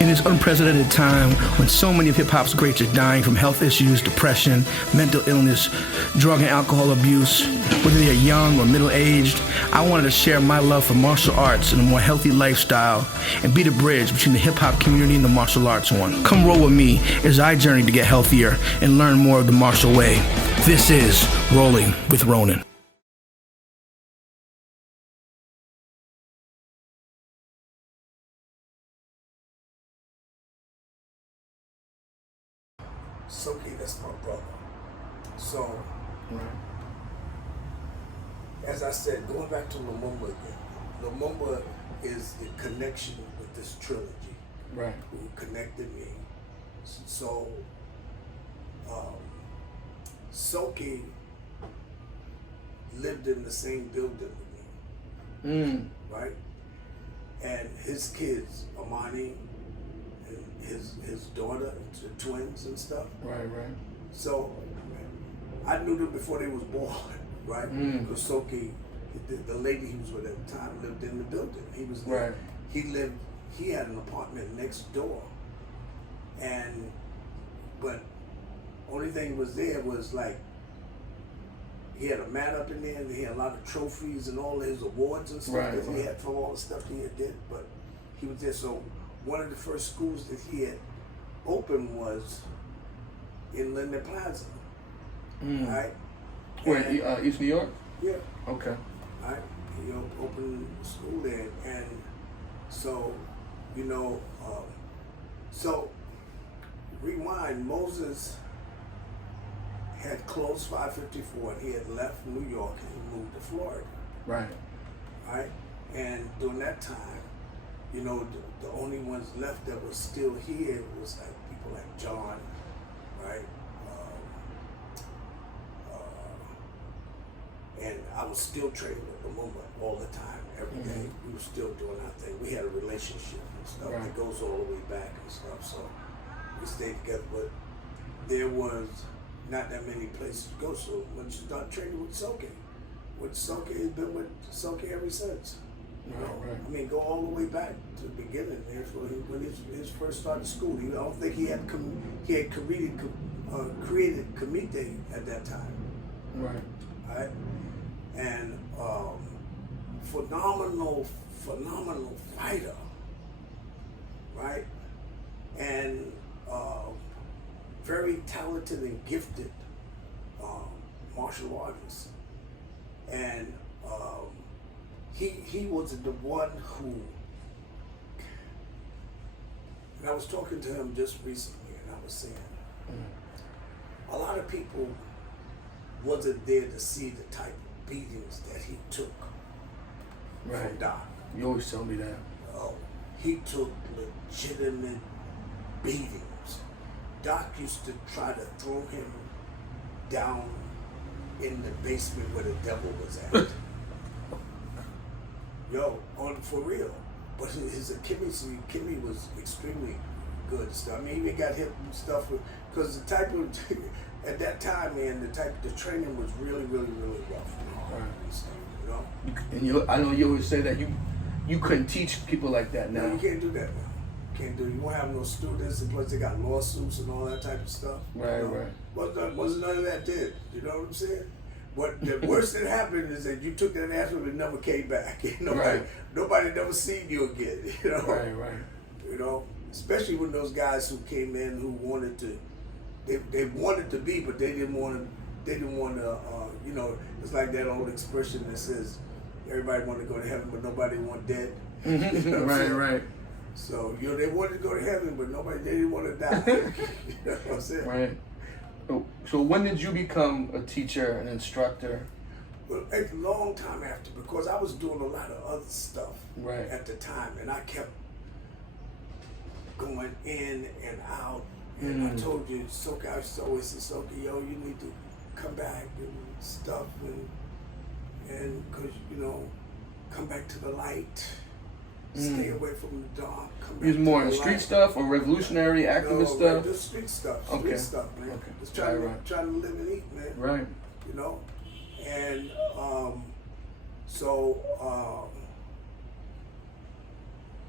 In this unprecedented time, when so many of hip-hop's greats are dying from health issues, depression, mental illness, drug and alcohol abuse, whether they're young or middle-aged, I wanted to share my love for martial arts and a more healthy lifestyle and be the bridge between the hip-hop community and the martial arts one. Come roll with me as I journey to get healthier and learn more of the martial way. This is Rolling with Ronin. Soke, that's my brother. So, as I said, going back to Lumumba again, Lumumba is the connection with this trilogy. Right. Who connected me. So, Soke lived in the same building with me. Right? And his kids, Amani, his daughter, the twins and stuff. Right. So I knew them before they was born, right? Because Soke, the lady he was with at the time, lived in the building. He was there. Right. He had an apartment next door. But only thing was there was like, he had a mat up in there and he had a lot of trophies and all his awards and stuff that he had for all the stuff he had did, but he was there. So one of the first schools that he had opened was in Linden Plaza, right? Where, East New York? Yeah. Okay. Right? He opened school there, and so, so rewind, Moses had closed 554 and he had left New York and he moved to Florida. Right. Right? And during that time, the only ones left that were still here was like people like John, right? And I was still training with Lumumba all the time, every day. We were still doing our thing. We had a relationship and stuff that goes all the way back and stuff. So we stayed together, but there was not that many places to go. So when you start training with Soke has been with Soke ever since. I mean, go all the way back to the beginning there. So when his first started school, I don't think he had created Comite at that time. Right. And phenomenal fighter. Right. And very talented and gifted martial artist. And he was the one who, and I was talking to him just recently, and I was saying, a lot of people wasn't there to see the type of beatings that he took from Doc. You always tell me that. Oh, he took legitimate beatings. Doc used to try to throw him down in the basement where the devil was at. For real. But his Kimmy was extremely good stuff. I mean, he even got hit and stuff because the type of at that time, man, the training was really, really, really rough and hard and stuff. And I know you always say that you couldn't teach people like that now. No, you can't do that now. You won't have no students, and plus they got lawsuits and all that type of stuff. Right. Wasn't none of that did. You know what I'm saying? What the worst that happened is that you took that ass and never came back. Nobody never seen you again. Right. Especially when those guys who came in who wanted to, they wanted to be, but they didn't want to. It's like that old expression that says everybody wanted to go to heaven, but nobody want dead. Right. So they wanted to go to heaven, but they didn't want to die. You know what I'm saying? Right. So when did you become a teacher, an instructor? Well, a long time after, because I was doing a lot of other stuff at the time, and I kept going in and out. And I told you, Soke, I used to always say, Soke, you need to come back and stuff, and because come back to the light. Stay away from the dark. He was more in street stuff or revolutionary activist stuff? Just street stuff. Okay. Street stuff, man. Okay. Just trying to live and eat, man. Right. And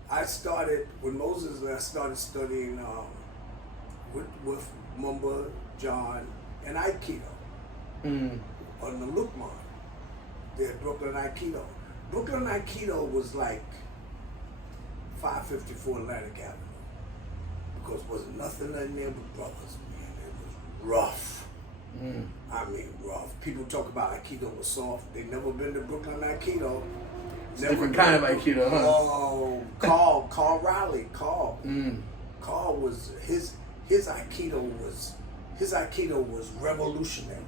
I started with Moses. I started studying with Mumba, John, and Aikido on the Lukman. There, Brooklyn Aikido. Brooklyn Aikido was like 554 Atlantic Avenue, because there was nothing in there but brothers, man. It was rough. I mean, rough. People talk about Aikido was soft. They never been to Brooklyn Aikido. It's a different kind of Aikido, huh? Oh, Carl Riley. Carl was his Aikido was revolutionary.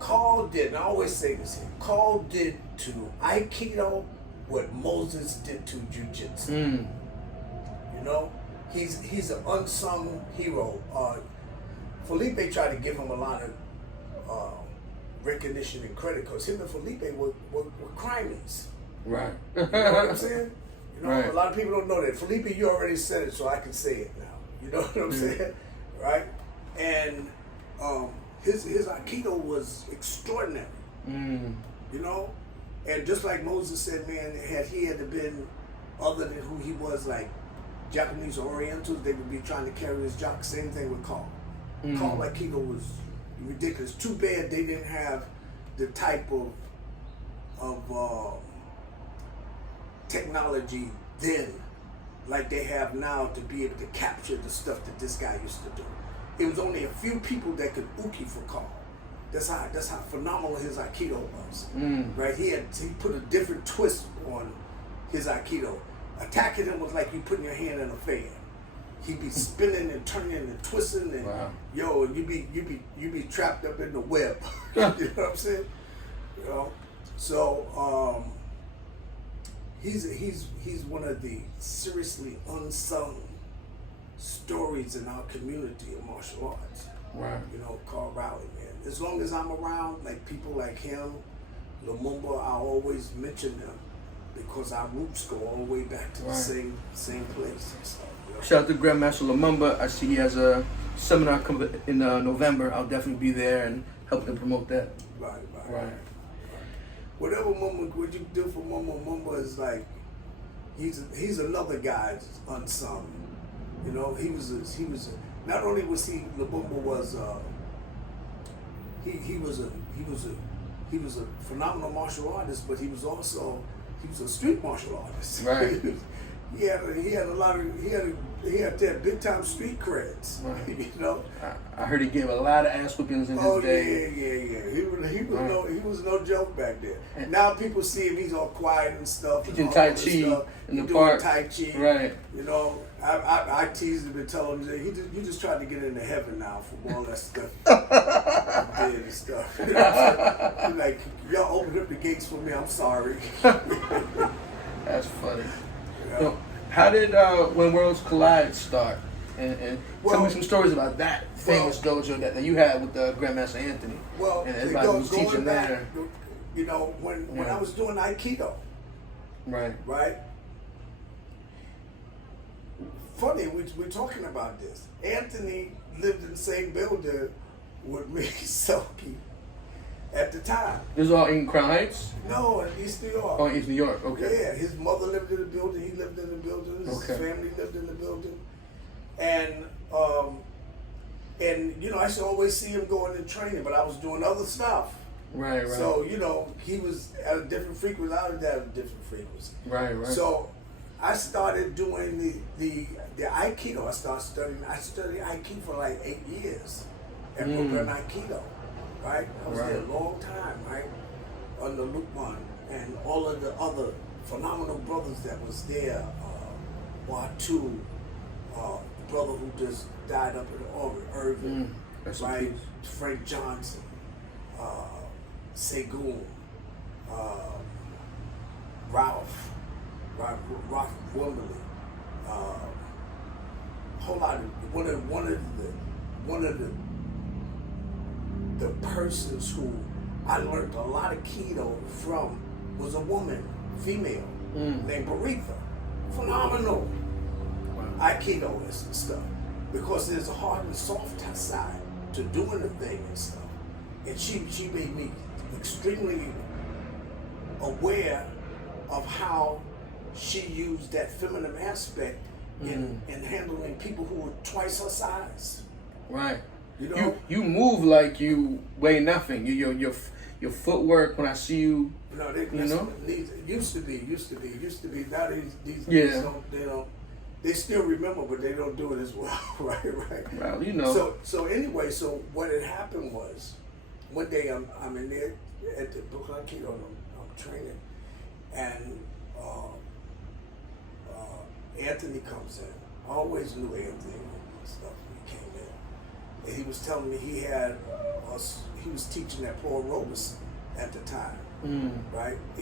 Carl did, and I always say this here, Carl did to Aikido what Moses did to Jiu-Jitsu. You know, he's an unsung hero. Felipe tried to give him a lot of recognition and credit, because him and Felipe were crimies. Right. You know what I'm saying? You know, right. A lot of people don't know that. Felipe, you already said it, so I can say it now. You know what I'm saying? Right? And his Aikido was extraordinary. You know? And just like Moses said, man, had been other than who he was, like Japanese Orientals, they would be trying to carry his jock. Same thing with Carl. Carl Aikido was ridiculous. Too bad they didn't have the type of technology then like they have now to be able to capture the stuff that this guy used to do. It was only a few people that could uki for Carl. That's how phenomenal his Aikido was. Right? He put a different twist on his Aikido. Attacking him was like you putting your hand in a fan. He'd be spinning and turning and twisting, and you be trapped up in the web. You know what I'm saying? You know? So he's one of the seriously unsung stories in our community of martial arts. Right. You know, Carl Riley, man. As long as I'm around, like people like him, Lumumba, I always mention them, because our roots go all the way back to the same place. So, you know? Shout out to Grandmaster Lumumba. I see he has a seminar coming in November. I'll definitely be there and help them promote that. Right. Whatever what you do for Mumba is like, he's another guy that's unsung. You know, he was not only was Lumumba was he was a phenomenal martial artist, but he was a street martial artist. Right. he had that big time street creds. Right. You know. I heard he gave a lot of ass whoopings in his day. Yeah. He was no joke back there. And now people see him; he's all quiet and stuff. He's doing Tai Chi in the park. Tai Chi. Right. You know, I teased him and told him you just tried to get into heaven now for all that stuff. And stuff. You know what I'm saying? Like, y'all opened up the gates for me. I'm sorry. That's funny. Yeah. So, how did When Worlds Collide start? And tell me some stories about that famous dojo that you had with Grandmaster Anthony. Well, and everybody was teaching back, there. You know, when I was doing Aikido. Right? Funny, we're talking about this. Anthony lived in the same building with me, Soke, at the time. This was all in Crown Heights? No, in East New York. Oh, in East New York, okay. Yeah, his mother lived in the building, he lived in the building, his family lived in the building. And you know, I used to always see him going in training, but I was doing other stuff. Right. So, you know, he was at a different frequency, I was at a different frequency. Right. So I started doing the Aikido. I studied Aikido for like 8 years at Brooklyn Aikido, right? I was there a long time, right? Under Lukman and all of the other phenomenal brothers that was there. Watu, the brother who just died up in Irving, right? Frank Johnson, Segun, Ralph Wimberly, whole lot of one of the persons who I learned a lot of Kido from was a woman, female, named Baritha. Phenomenal Aikidoist and stuff. Because there's a hard and soft side to doing the thing and stuff. And she made me extremely aware of how she used that feminine aspect in handling people who were twice her size. Right. You know, you move like you weigh nothing. Your footwork when I see you. No, these used to be. Now these they still remember, but they don't do it as well. right. Well, you know. So anyway, so what had happened was, one day I'm in there at the Brooklyn Aikido, I'm training, and Anthony comes in. I always knew Anthony and stuff when he came in, and he was telling me he had he was teaching at Paul Robeson at the time. Right? I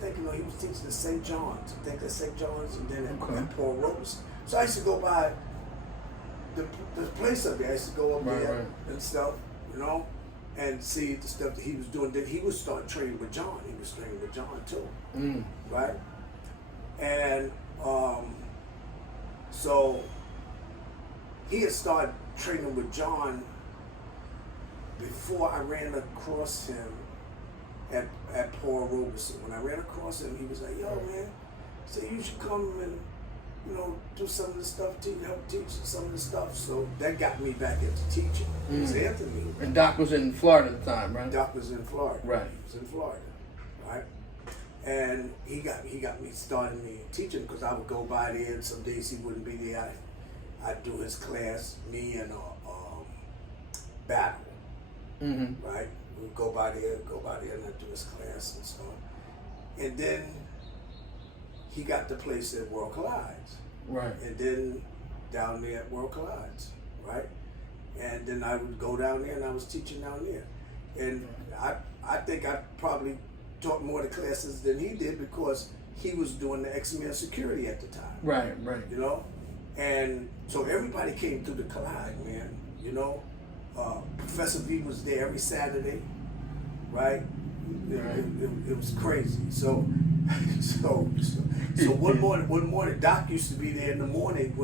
think he was teaching at St. John's. I think at St. John's and then at Paul Robeson. So I used to go by the place up there. I used to go up there and stuff, you know, and see the stuff that he was doing. Then he would start training with John. He was training with John too. Right? And so he had started training with John before I ran across him at Paul Robeson. When I ran across him, he was like, "Yo, man, so you should come and, you know, do some of the stuff, help teach some of the stuff." So that got me back into teaching. It was Anthony. And Doc was in Florida at the time, right? Doc was in Florida. Right. He was in Florida, right? And he got me starting me teaching, because I would go by there, and some days he wouldn't be there. I'd do his class, me and Battle. Right? We'd go by there, and I'd do his class and so on. And then he got the place at World Collides. Right. And then down there at World Collides, right? And then I would go down there, and I was teaching down there. And I think I probably taught more of the classes than he did, because he was doing the X-Men security at the time. Right. You know? And so everybody came through the Collide, man, you know? Professor V was there every Saturday, right? It was crazy. So one morning, Doc used to be there in the morning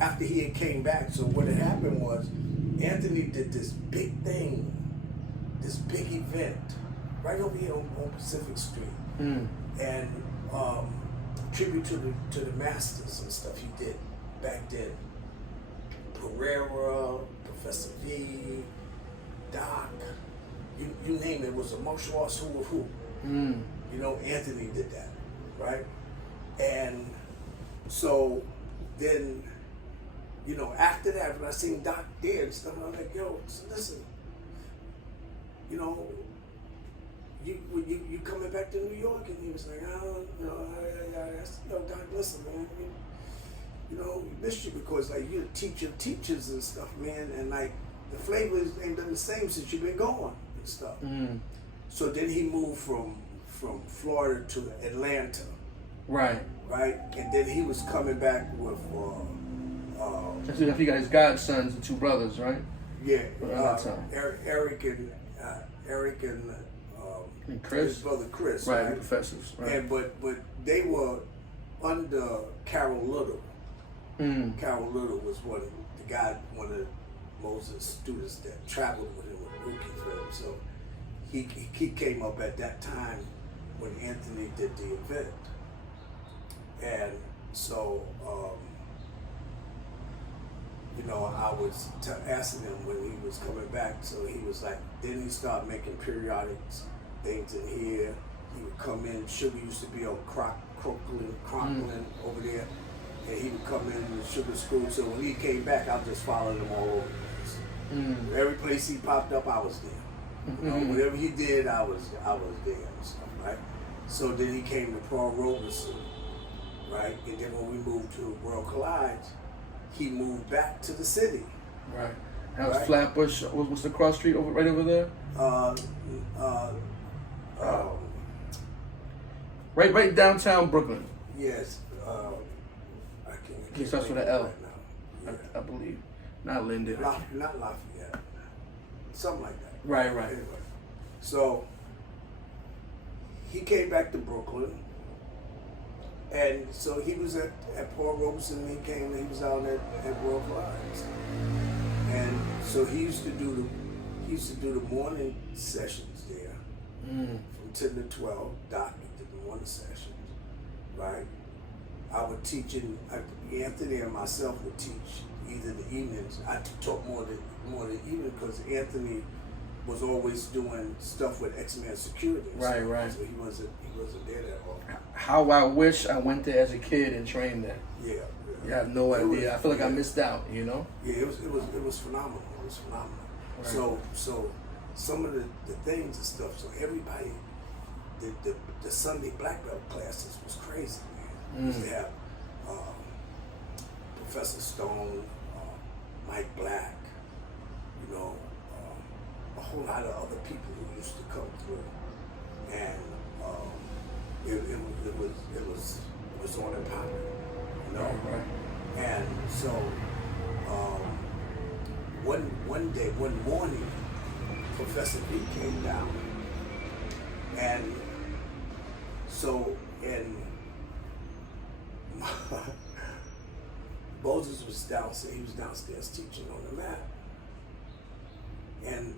after he had came back. So what had happened was, Anthony did this big thing, this big event, right over here on Pacific Street, and tribute to the masters and stuff he did back then. Pereira, Professor V, Doc, you name it, was a martial arts who. You know, Anthony did that, right? And so then, you know, after that, when I seen Doc there and stuff, I was like, "Yo, listen, you know, you coming back to New York?" And he was like, "I don't know." I said, "Yo, Doc, listen, man, you know, we missed you, because like you're teachers and stuff, man, and like the flavors ain't been the same since you've been going and stuff." So then he moved from Florida to Atlanta. Right. And then he was coming back with that's if you guys godsons and two brothers, right? Yeah. Eric and Chris, his brother Chris, right? Professors, right? And but they were under Carol Little. Carol Little was one of Moses' students that traveled with him with Rookie Film. So he came up at that time when Anthony did the event. And so, you know, I was asking him when he was coming back. So he was like, then he started making periodic things in here. He would come in. Sugar used to be on Crocklin over there. And he would come in the Sugar School. So when he came back, I was just following him all over the place. Every place he popped up, I was there. You know, whatever he did, I was there and stuff, right? So then he came to Paul Robeson, right? And then when we moved to World Collides, he moved back to the city. Right. That was Flatbush. What's the cross street right over there? Right downtown Brooklyn. Yes. I can't starts with an L. Right now. Yeah. I believe. Not Linden. Not Lafayette. Something like that. Right. Anyway, so he came back to Brooklyn, and so he was at Paul Robeson. He was out at World Collides, and so he used to do the morning sessions there, from 10 to 12. Doc did the morning sessions, right? I would teach Anthony and myself would teach either the evenings. I taught more the evening because Anthony was always doing stuff with X-Men security. Right, right. So he wasn't there that often. How I wish I went there as a kid and trained there. Yeah. You have no idea. I feel like I missed out, you know? Yeah, it was phenomenal. It was phenomenal. Right. So some of the things and stuff, so everybody, the Sunday black belt classes was crazy, man. We used to have Professor Stone, Mike Black, you know, a whole lot of other people who used to come through, and it was on and popping, you know. Right. And so one morning, Professor B came down, and Moses was downstairs. He was downstairs teaching on the mat, and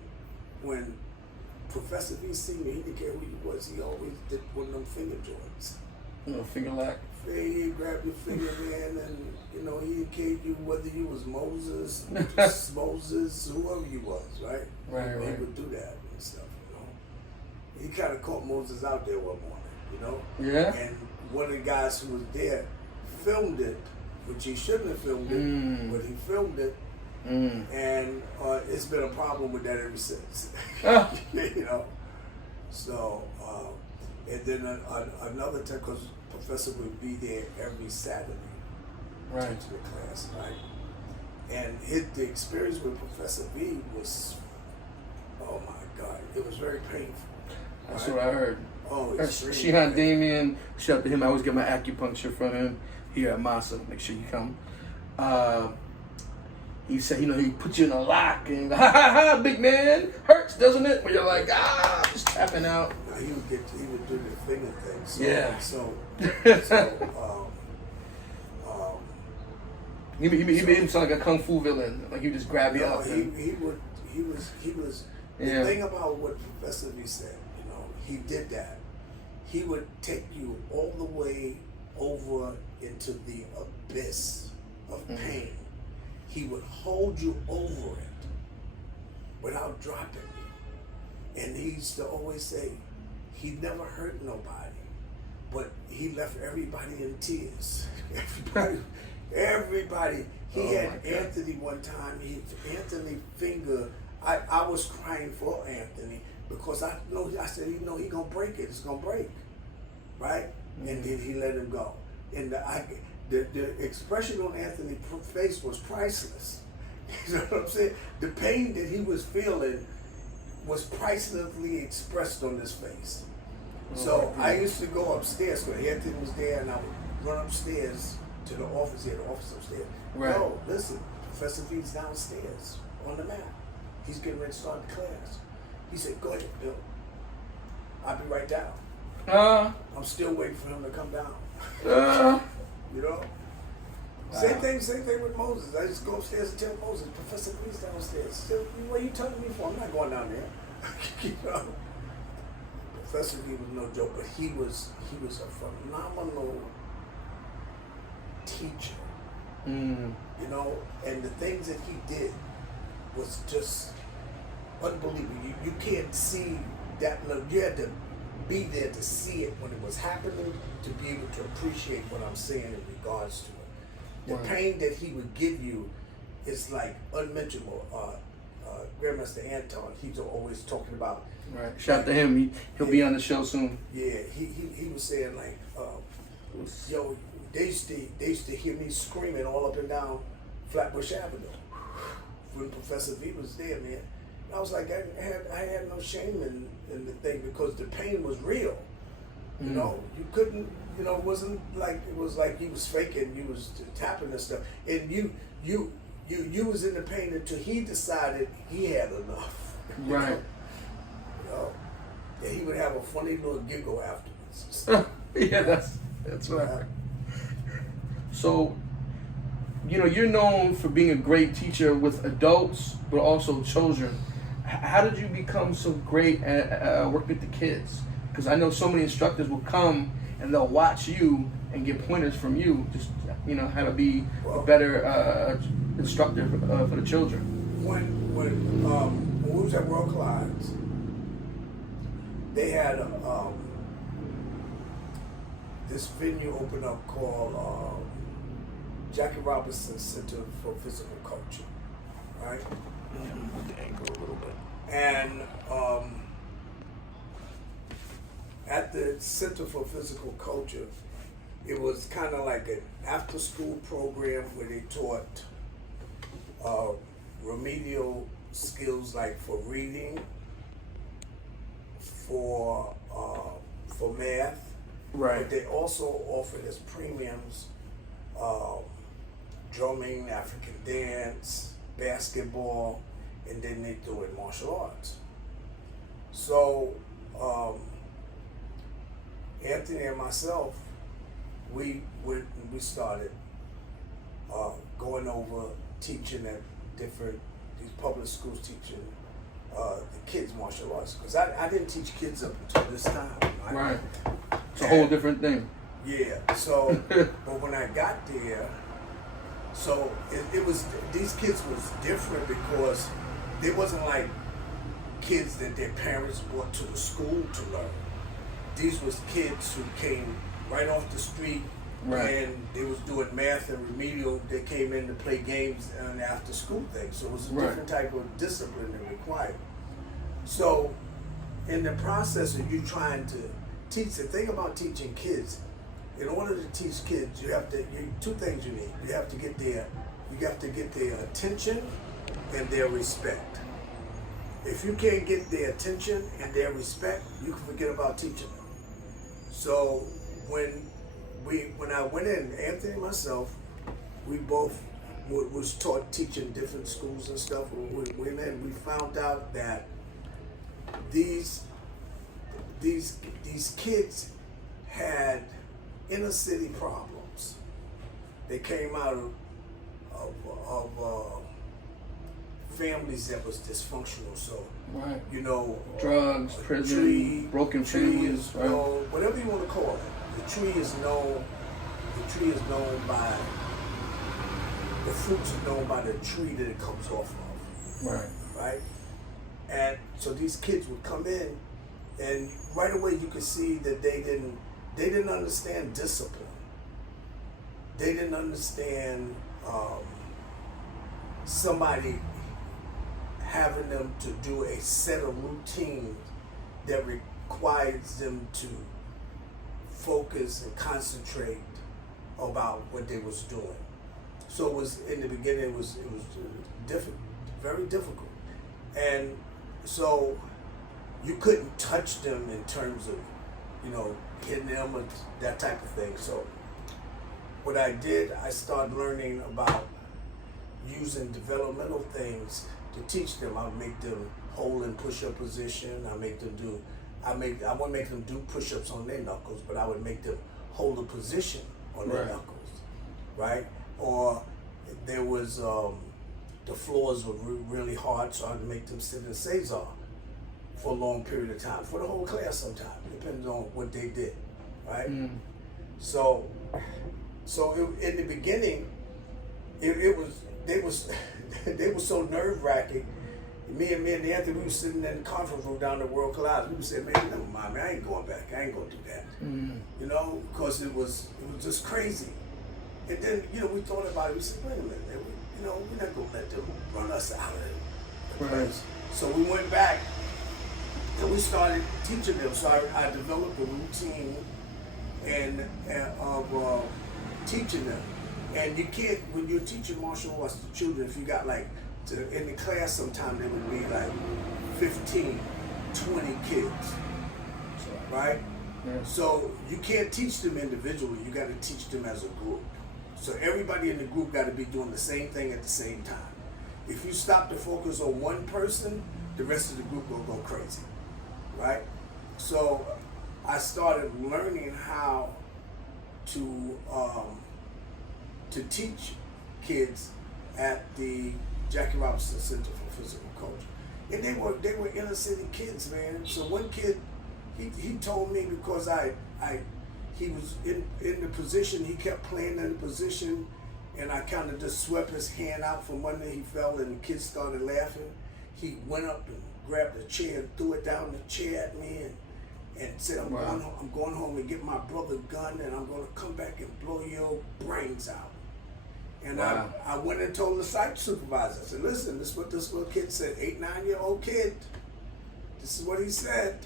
when Professor B seen me, he didn't care who he was. He always did one of them finger joints. Finger lock. He grabbed your finger, man, and you know he didn't care you whether you was Moses, whoever you was, right? Right. He would do that and stuff, you know. He kind of caught Moses out there one morning, you know. Yeah. And one of the guys who was there filmed it, which he shouldn't have filmed it, but he filmed it. And it's been a problem with that ever since. You know. So, and then another time, because Professor would be there every Saturday, right, teaching the class, right? And the experience with Professor B was, oh my God, it was very painful. That's right? what I heard. Oh, it's Shihan Damien, shout out to him. I always get my acupuncture from him here at MAUSA. Make sure you come. He said, you know, he put you in a lock and ha ha ha, big man, hurts, doesn't it? When you're like, just tapping out. He would do the finger thing. So, yeah. He made him sound like a kung fu villain. Like he would just grab you up. He was. The thing about what Professor B said, you know, he did that. He would take you all the way over into the abyss of pain. He would hold you over it without dropping you. And he used to always say, he never hurt nobody, but he left everybody in tears. Everybody. He had Anthony one time. Anthony finger. I was crying for Anthony because I said, you know, he gonna break it. It's gonna break, right? And then he let him go. And the expression on Anthony's face was priceless. You know what I'm saying? The pain that he was feeling was pricelessly expressed on his face. So I used to go upstairs when Anthony was there, and I would run upstairs to the office. He had an office upstairs. Right. No, listen, Professor V's downstairs on the mat. He's getting ready to start the class. He said, "Go ahead, Bill. I'll be right down." I'm still waiting for him to come down. You know? Wow. Same thing with Moses. I just go upstairs and tell Moses, Professor V's downstairs. Still, what are you telling me for? I'm not going down there. You know? Professor V was no joke, but he was a phenomenal teacher. You know, and the things that he did was just unbelievable. You can't see that. You had to be there to see it when it was happening, to be able to appreciate what I'm saying in regards to it. The pain that he would give you is like unmentionable. Grandmaster Anton, he's always talking about. Right. Shout out to him. He'll be on the show soon. Yeah, he was saying like, yo, they used to hear me screaming all up and down Flatbush Avenue when Professor V was there, man. And I was like, I had no shame in the thing because the pain was real. You know, you couldn't. You know, it wasn't like he was faking. You was tapping and stuff, and you was in the pain until he decided he had enough. Right. You know, and he would have a funny little giggle afterwards. Yeah, that's right. So, you know, you're known for being a great teacher with adults, but also children. how did you become so great at working with the kids? Because I know so many instructors will come and they'll watch you and get pointers from you, just how to be a better instructor for the children. When we was at World Class, they had this venue opened up called Jackie Robinson Center for Physical Culture, right? The ankle a little bit. And at the Center for Physical Culture, it was kind of like an after-school program where they taught remedial skills like for reading, for math. Right. But they also offered as premiums drumming, African dance, basketball, and then they threw in martial arts. So Anthony and myself, we started going over teaching at these public schools, teaching the kids martial arts, because I didn't teach kids up until this time. Right. It's a whole different thing. Yeah. So, but when I got there, so it was, these kids was different because they wasn't like kids that their parents brought to the school to learn. These was kids who came right off the street. Right. And they was doing math and remedial. They came in to play games and after school thing. So it was a different type of discipline that required. So in the process of you trying to teach, the thing about teaching kids, in order to teach kids, two things you need. You have to get their attention and their respect. If you can't get their attention and their respect, you can forget about teaching them. So when I went in, Anthony and myself, we both was taught teaching different schools and stuff. When we went in, we found out that these kids had inner city problems. They came out of families that was dysfunctional. So right. Drugs, prison, broken families, right? Whatever you want to call it. The tree is known by, the fruits are known by the tree that it comes off of. Right. Right? And so these kids would come in, and right away you could see that they didn't understand discipline. They didn't understand somebody having them to do a set of routines that requires them to focus and concentrate about what they was doing. So it was, in the beginning, it was difficult, very difficult. And so you couldn't touch them in terms of, hitting them and that type of thing. So what I did, I started learning about using developmental things to teach them. I make them hold in push-up position. I wouldn't make them do push-ups on their knuckles, but I would make them hold a position on their knuckles, right? Or there was, the floors were really hard, so I'd make them sit in Cesar for a long period of time, for the whole class sometimes, depending on what they did, right? Mm. So in the beginning, they were so nerve-wracking. Me and Anthony, we were sitting in the conference room down at World Class. We would say, man, never mind, man, I ain't going back. I ain't going to do that. Mm. Because it was just crazy. And then, we thought about it. We said, wait a minute, man, we're not going to let them run us out of the place. So we went back and we started teaching them. So I developed a routine of teaching them. And you can't, when you're teaching martial arts to children, if you got in the class sometimes there would be 15, 20 kids, right? Yeah. So you can't teach them individually, you got to teach them as a group. So everybody in the group got to be doing the same thing at the same time. If you stop to focus on one person, the rest of the group will go crazy, right? So I started learning how to teach kids at the Jackie Robinson Center for Physical Culture. And they were inner city kids, man. So one kid, he told me because he was in the position, he kept playing in the position, and I kind of just swept his hand out from under. He fell, and the kids started laughing. He went up and grabbed a chair and threw it down the chair at me, and said, I'm going home and get my brother gun, and I'm going to come back and blow your brains out. And I went and told the site supervisor. I said, listen, this is what this little kid said, 8, 9-year-old kid. This is what he said.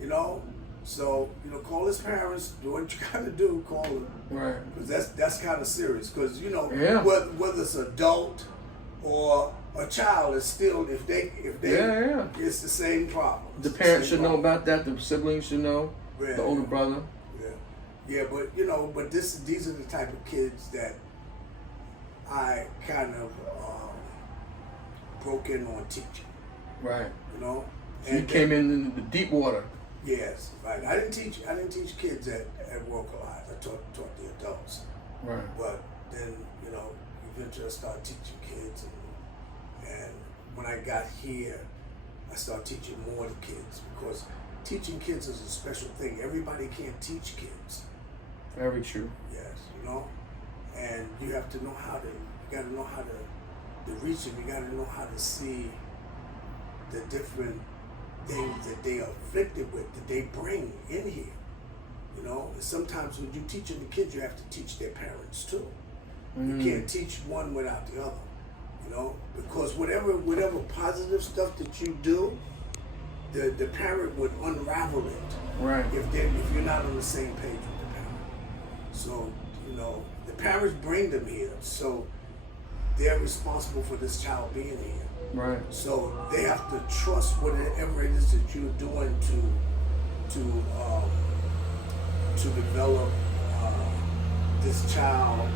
You know? So, you know, call his parents, do what you gotta do, call them. Right. Because that's kind of serious. Because, you know, Yeah. whether it's an adult or a child, it's still, if they it's the same problem. The parents should know about that, the siblings should know, the older brother. Yeah, but you know, these are the type of kids that I kind of broke in on teaching. Right. You know, So you came in the deep water. Yes, right. I didn't teach kids at World Collide. I taught the adults. Right. But then, you know, eventually I started teaching kids, and when I got here, I started teaching more to kids, because teaching kids is a special thing. Everybody can't teach kids. Very true. Yes, you know, and you have to know how to. You got to know how to reach them. You got to know how to see the different things that they are afflicted with, that they bring in here. You know, and sometimes when you're teaching the kids, you have to teach their parents too. You can't teach one without the other. You know, because whatever positive stuff that you do, the parent would unravel it. Right. If you're not on the same page with the parent. So, you know, the parents bring them here, so they're responsible for this child being here. Right. So they have to trust whatever it is that you're doing to develop this child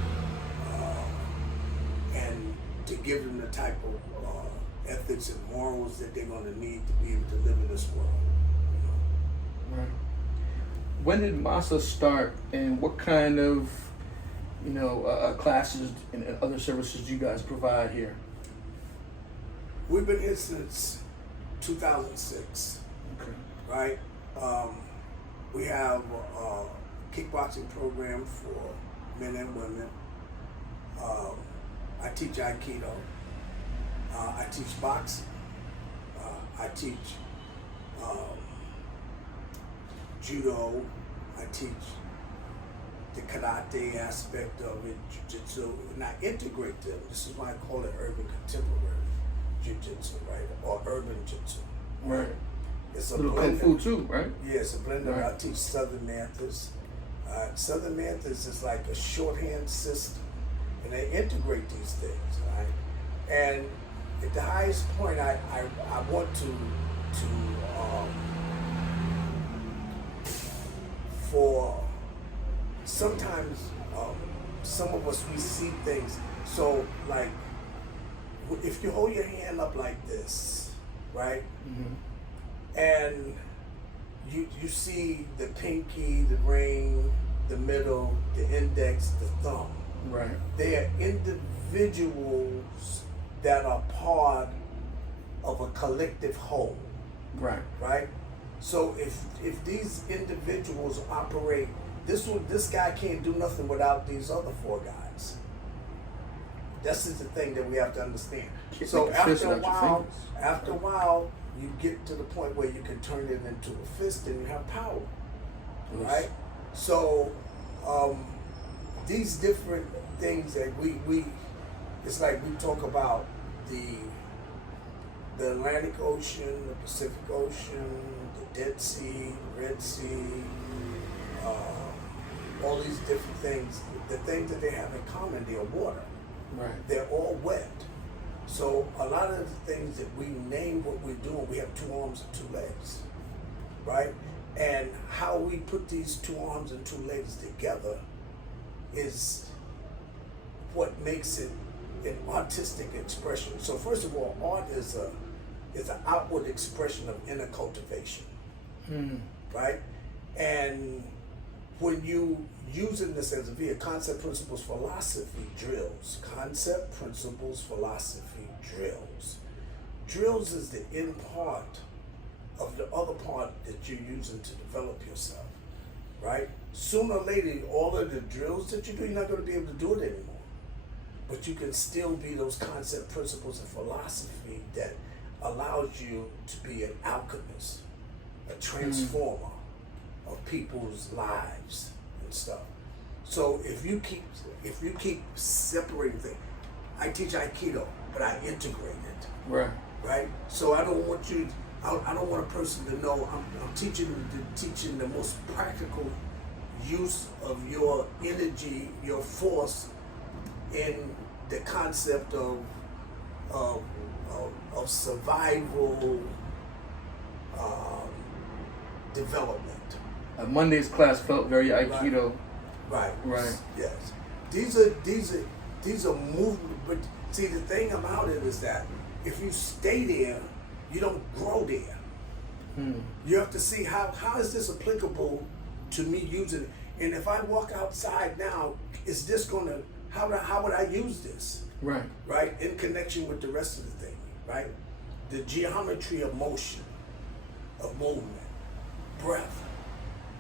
and to give them the type of ethics and morals that they're going to need to be able to live in this world. You know? Right. When did MAUSA start, and what kind of, you know, classes and other services do you guys provide here? We've been here since 2006. Okay. Right? We have a kickboxing program for men and women. I teach Aikido. I teach boxing. I teach judo. I teach the karate aspect of it, jiu-jitsu, and I integrate them. This is why I call it urban contemporary jiu-jitsu, right? Or urban jiu-jitsu. Right. It's a little kung fu too, right? Yeah, it's a blend of, Right. I teach Southern Manthas. Southern Manthas is like a shorthand system, and they integrate these things, right? And at the highest point, I want to for sometimes some of us, we see things. So like, if you hold your hand up like this, right? Mm-hmm. And you see the pinky, the ring, the middle, the index, the thumb. Right. They are individuals that are part of a collective whole. Right. Right? So if these individuals operate, this guy can't do nothing without these other 4 guys. This is the thing that we have to understand. So after a while, you get to the point where you can turn it into a fist and you have power. Yes. Right? So these different things that we it's like we talk about the Atlantic Ocean, the Pacific Ocean, the Dead Sea, Red Sea, all these different things. The things that they have in common, they're water. Right. They're all wet. So a lot of the things that we name what we're doing, we have 2 arms and 2 legs, right? And how we put these 2 arms and 2 legs together is what makes it an artistic expression. So first of all, art is an outward expression of inner cultivation, right? And when you using this as a via concept, principles, philosophy drills, concept, principles, philosophy drills. drills is the end part of the other part that you're using to develop yourself, right? Sooner or later, all of the drills that you do, you're not going to be able to do it anymore. But you can still be those concept, principles, and philosophy that allows you to be an alchemist, a transformer of people's lives and stuff. So if you keep separating things, I teach Aikido, but I integrate it. Right. Right? So I don't want you, I don't want a person to know I'm teaching the most practical use of your energy, your force in the concept of survival development. Monday's class felt very Aikido. Right. Right. Yes. These are movement. But see, the thing about it is that if you stay there, you don't grow there. You have to see how is this applicable to me using it. And if I walk outside now, is this gonna how would I use this? Right. Right? In connection with the rest of the thing, right? The geometry of motion, of movement, breath.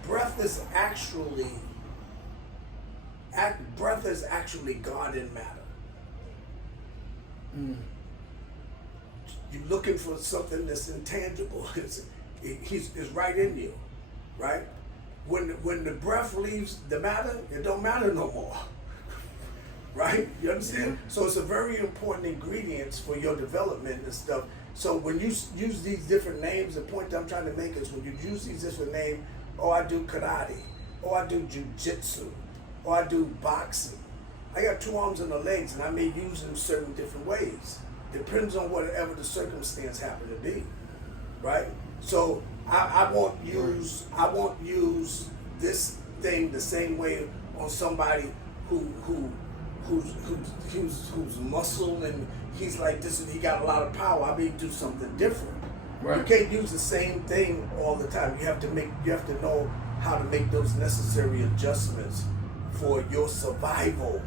Breath is actually God in matter. You're looking for something that's intangible. It's right in you, right? When the breath leaves the matter, it don't matter no more. Right? You understand? So it's a very important ingredient for your development and stuff. So when you use these different names, the point that I'm trying to make is when you use these different names, oh, I do karate, oh, I do jujitsu, oh, I do boxing. I got 2 arms and 2 legs, and I may use them certain different ways. Depends on whatever the circumstance happen to be, right? So I won't use this thing the same way on somebody who's muscle and he's like this and he got a lot of power. I may do something different. Right. You can't use the same thing all the time. You have to know how to make those necessary adjustments for your survival,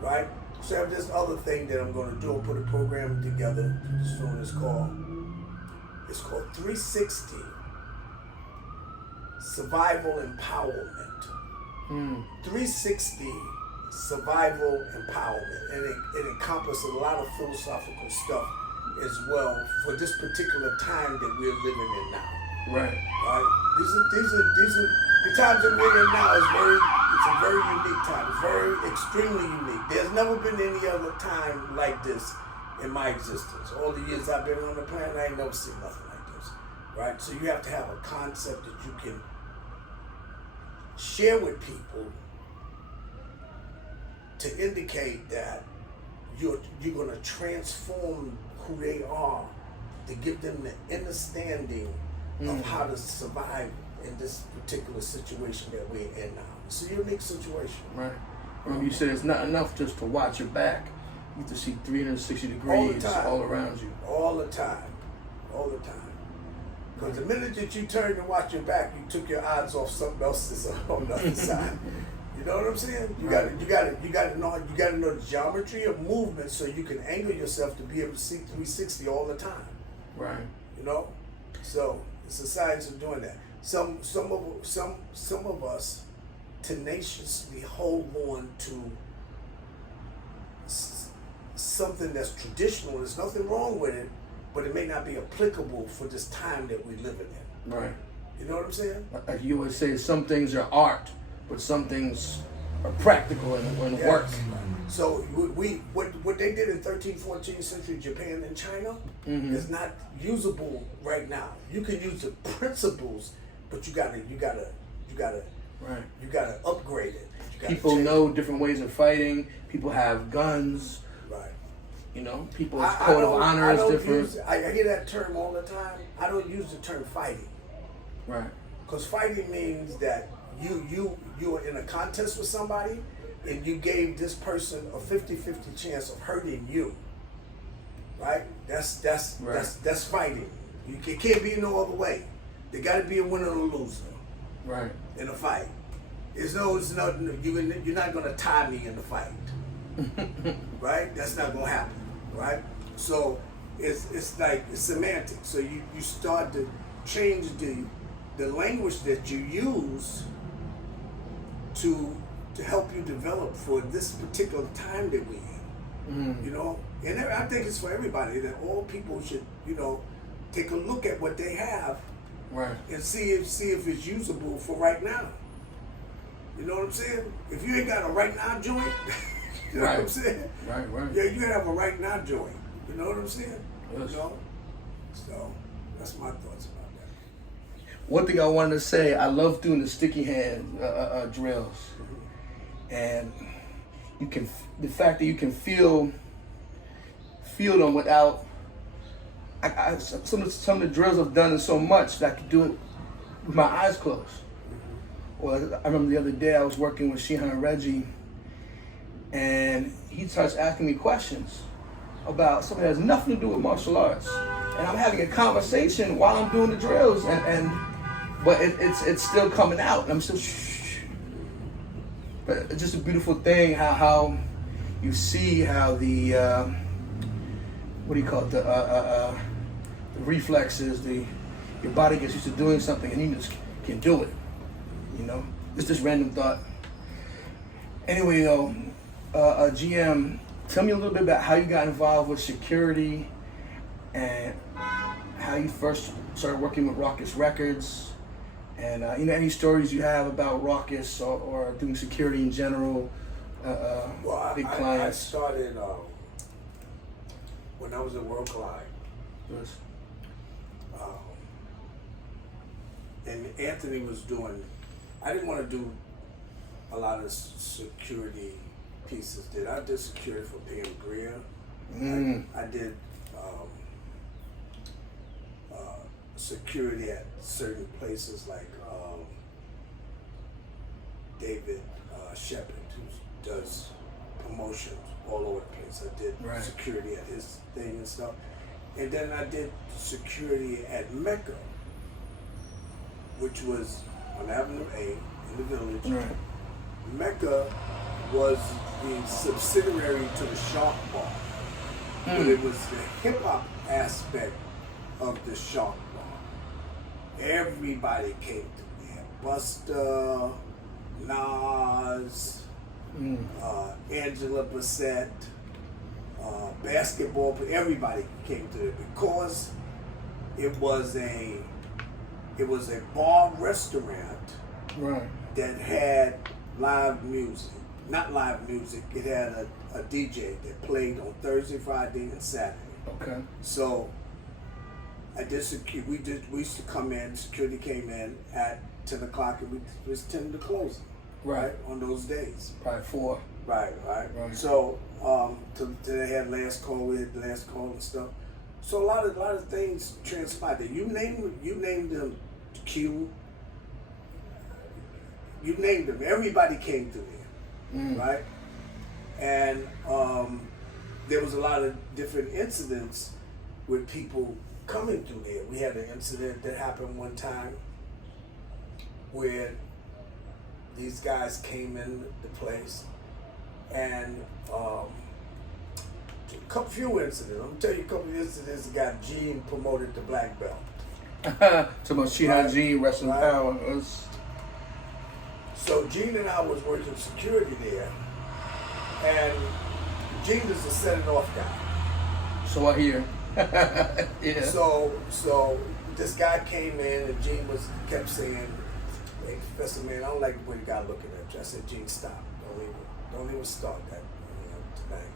right? So I have this other thing that I'm going to do. I'll put a program together. It's called 360 Survival Empowerment. 360 Survival Empowerment, and it encompasses a lot of philosophical stuff as well for this particular time that we're living in now. Right. Right. These are the times that we're in now. It's a very unique time. It's very extremely unique. There's never been any other time like this in my existence. All the years I've been on the planet, I ain't never seen nothing like this. Right. So you have to have a concept that you can share with people to indicate that you're going to transform who they are, to give them the understanding of how to survive in this particular situation that we're in now. It's a unique situation. Right. Remember you said it's not enough just to watch your back. You have to see 360 degrees all around you. All the time. All the time. Because the minute that you turn to watch your back, you took your eyes off something else that's on the other side. You know what I'm saying? You gotta know the geometry of movement so you can angle yourself to be able to see 360 all the time. Right. You know? So it's a science of doing that. Some of us tenaciously hold on to something that's traditional. There's nothing wrong with it, but it may not be applicable for this time that we're living in. Right. You know what I'm saying? Like you would say, some things are art, but some things are practical and work. So what they did in 13th, 14th century Japan and China is not usable right now. You can use the principles, but you gotta upgrade it. People know different ways of fighting. People have guns. Right. You know, people's code of honor is different. I hear that term all the time. I don't use the term fighting. Right. Because fighting means that you are in a contest with somebody and you gave this person a 50-50 chance of hurting you. Right? That's fighting. It can't be no other way. There got to be a winner or a loser. Right. In a fight. You're not going to tie me in the fight. Right? That's not going to happen. Right? So it's like it's semantics. So you start to change the language that you use to help you develop for this particular time that we in. You know, and I think it's for everybody that all people should, you know, take a look at what they have, right, and see if it's usable for right now. You know what I'm saying? If you ain't got a right now joint, you know right, what I'm saying? Right. Yeah, you gotta have a right now joint. You know what I'm saying? Yes. You know? So that's my thoughts about that. One thing I wanted to say, I love doing the sticky hand drills, and you can, the fact that you can feel them without. Some of the drills I've done so much that I could do it with my eyes closed. Well, I remember the other day I was working with Shihan Reggie, and he starts asking me questions about something that has nothing to do with martial arts, and I'm having a conversation while I'm doing the drills, but it's still coming out, and I'm still shh. But it's just a beautiful thing how you see how the what do you call it, the reflexes, your body gets used to doing something, and you just can do it. You know, it's just random thought. Anyway, though, GM, tell me a little bit about how you got involved with security and how you first started working with Raucous Records, and you know, any stories you have about Raucous or doing security in general. Well, big I clients. started when I was at World Collide. Yes. And Anthony was doing, I didn't want to do a lot of security pieces. I did security for Pam Grier. I did security at certain places like David Shepard, who does promotions all over the place. I did security at his thing and stuff. And then I did security at Mecca, which was on Avenue A in the Village. Right. Mecca was the subsidiary to the Shark Bar, but it was the hip hop aspect of the Shark Bar. Everybody came through there. Busta, Nas, Angela Bassett, basketball, everybody came through there because it was a bar restaurant that had live music. Not live music, it had a DJ that played on Thursday, Friday, and Saturday. Okay. So I did security. We used to come in, security came in at 10 o'clock, and we was 10 to closing. Right. On those days. Probably 4. Right. So they had last call, we had last call and stuff. So a lot of things transpired. You named them Q. You named them. Everybody came through there, right? And there was a lot of different incidents with people coming through there. We had an incident that happened one time where these guys came in the place, and a few incidents. I'm gonna tell you a couple of incidents that got Gene promoted to black belt. So much Shihan Gene, wrestling power. So Gene and I was working security there, and Gene is a set it off guy. So I hear. Yeah. So this guy came in, and Gene kept saying, "Hey, Professor, man, I don't like the way the guy looking at you." I said, "Gene, stop. Don't even start that tonight."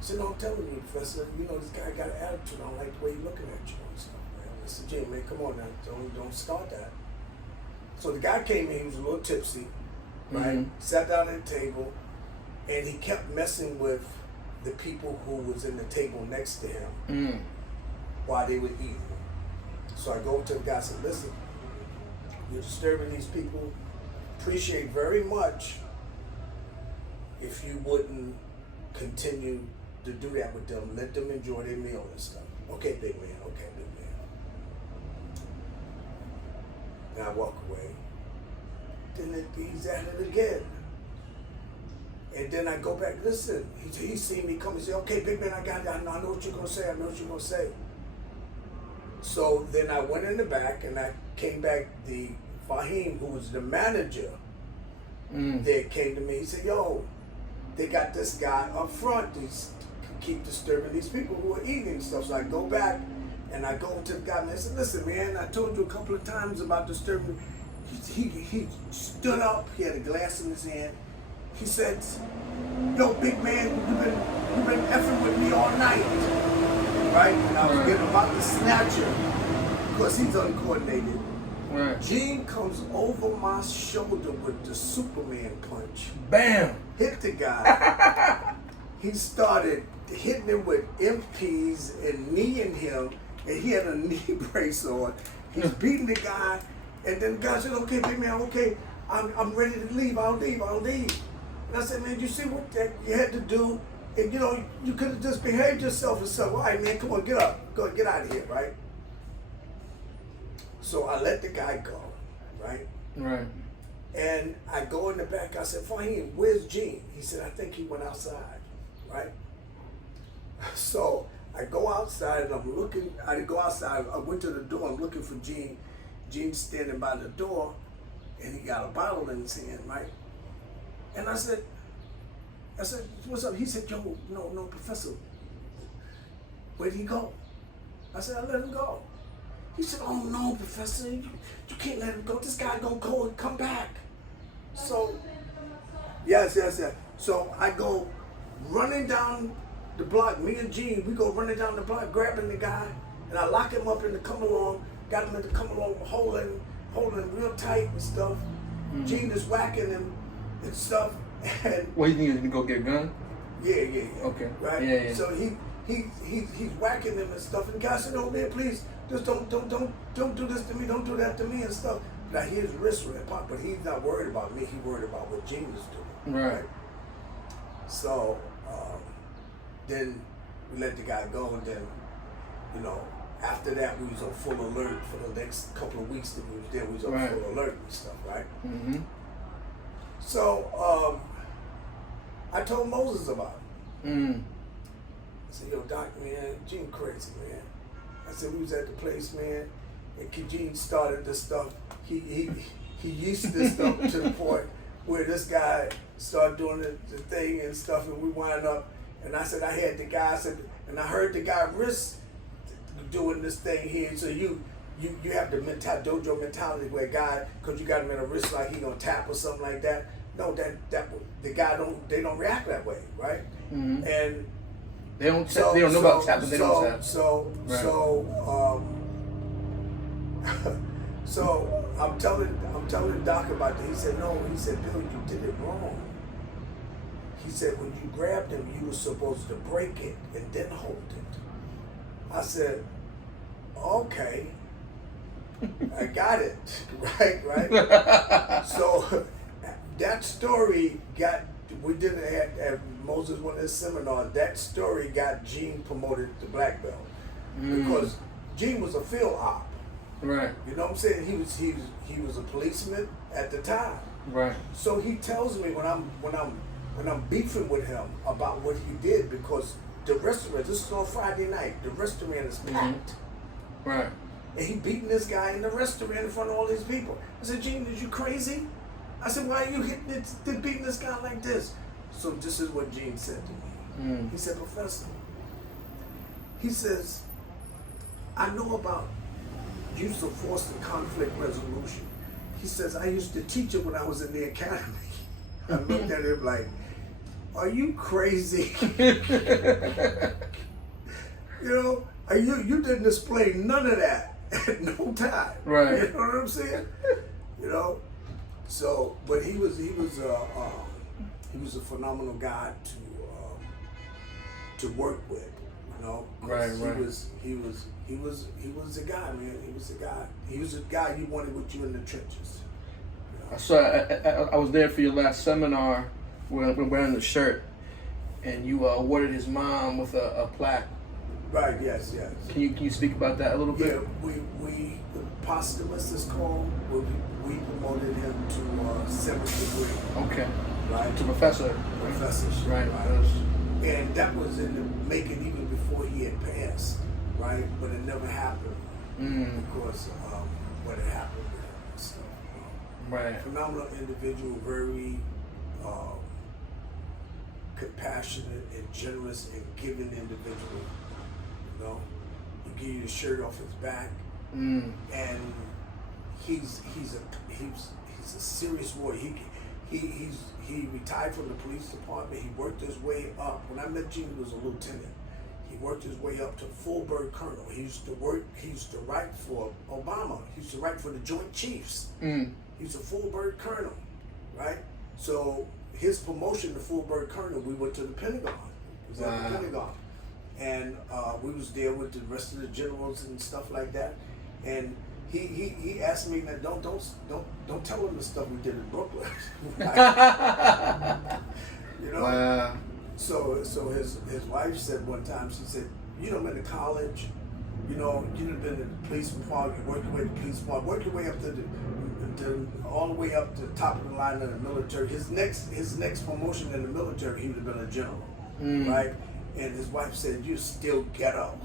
He said, "No, I'm telling you, Professor. You know this guy got an attitude. I don't like the way he's looking at you and stuff, man." I said, "Gene, man, come on now. Don't start that." So the guy came in. He was a little tipsy, right? Sat down at the table, and he kept messing with the people who was in the table next to him while they were eating. So I go over to the guy and said, "Listen, you're disturbing these people. Appreciate very much if you wouldn't continue to do that with them. Let them enjoy their meal and stuff." "Okay, big man. Okay, big man." And I walk away. Then he's at it again. And then I go back, listen, he seen me come and say, okay, big man, I got it. I know what you're going to say. I know what you're going to say. So then I went in the back and I came back. The Fahim, who was the manager, there came to me. He said, yo, they got this guy up front. He's keep disturbing these people who are eating and stuff. So I go back and I go to the guy and I said, listen, man, I told you a couple of times about disturbing. He stood up. He had a glass in his hand. He said, yo, big man, you've been effing with me all night. Right? And I was getting about to snatch him because he's uncoordinated. Right. Gene comes over my shoulder with the Superman punch. Bam! Hit the guy. He started hitting him with MPs and kneeing him, and he had a knee brace on. He's beating the guy, and then the guy said, okay, big man, okay, I'm ready to leave. I'll leave. And I said, man, you see what that you had to do? And you know, you could have just behaved yourself and said, all right, man, come on, get up. Go, get out of here, right? So I let the guy go, right? Right. And I go in the back, I said, Fahim, where's Gene? He said, I think he went outside, right? So I go outside and I'm looking, I went to the door, I'm looking for Gene. Gene's standing by the door and he got a bottle in his hand, right? And I said, what's up? He said, yo, no, Professor, where'd he go? I said, I let him go. He said, oh no, Professor, you can't let him go. This guy gonna go and come back. So, yes. So I go running down the block, me and Gene, we go running down the block, grabbing the guy, and I lock him up in the come-along, got him in the come-along, holding real tight and stuff. Gene is whacking him and stuff. And What, you think he's gonna go get a gun? Yeah. Okay. Right? Yeah. So he's whacking him and stuff, and the guy said, "No, man, please, just don't do this to me, don't do that to me and stuff." Now his wrist was pop, but he's not worried about me. He's worried about what Gene is doing. Right. So then we let the guy go, and then after that we was on full alert for the next couple of weeks that we was there. We was on full alert and stuff, right? Mm-hmm. So I told Moses about it. I said, yo, Doc, man, Gene crazy, man. I said, we was at the place, man, and Gene started this stuff. He used this stuff to the point where this guy started doing the thing and stuff, and we wound up, and I said, I had the guy, and I heard the guy wrist doing this thing here, so you have the dojo mentality where a guy, because you got him in a wrist like he gonna tap or something like that. No, that the guy they don't react that way, right? Mm-hmm. And they don't know about tapping. They don't tap. So I'm telling Doc about that. He said, no. He said, Bill, you did it wrong. He said, when you grabbed him, you were supposed to break it and then hold it. I said, okay. I got it. Right? So that story we did it at Moses one of his seminars. That story got Gene promoted to black belt because Gene was a field op. Right. You know what I'm saying? He was a policeman at the time. Right. So he tells me when I'm beefing with him about what he did, because the restaurant, this is on Friday night, the restaurant is packed. Right. And he beating this guy in the restaurant in front of all these people. I said, Gene, is you crazy? I said, why are you beating this guy like this? So this is what Gene said to me. He said, Professor, he says, I know about use of force and conflict resolution. He says, I used to teach it when I was in the academy. I looked at him like, are you crazy? You didn't display none of that at no time. Right. You know what I'm saying? So, but he was a phenomenal guy to work with. Right. He was a guy, man. He was a guy. He was a guy you wanted with you in the trenches. I saw. I was there for your last seminar when wearing the shirt, and you awarded his mom with a plaque. Right. Yes. Can you speak about that a little bit? Yeah. We posthumous is called. We promoted him to 7th degree. Okay. right? To professor. Professorship, Right. And that was in the making even before he had passed, right? But it never happened because what had happened with him and stuff. Right. Phenomenal individual, very compassionate and generous and giving individual. You know, he give you the shirt off his back, and he's a serious warrior. He retired from the police department. He worked his way up. When I met Gene, he was a lieutenant. He worked his way up to full bird colonel. He used to write for Obama. He used to write for the Joint Chiefs. He's a full bird colonel, right? So his promotion to full bird colonel, we went to the Pentagon. It was at the Pentagon. And we was there with the rest of the generals and stuff like that. And he asked me that don't tell him the stuff we did in Brooklyn. You know? Wow. So his wife said one time, she said, you know, been to college, you know, you done been in the police department, you work your way to the police department, work your way up to all the way up to the top of the line in the military. His next promotion in the military, he would have been a general, right? And his wife said, "You still ghetto."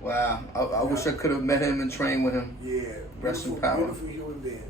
Wow. I wish I could have met him and trained with him. Yeah. Rest in power. Beautiful human being.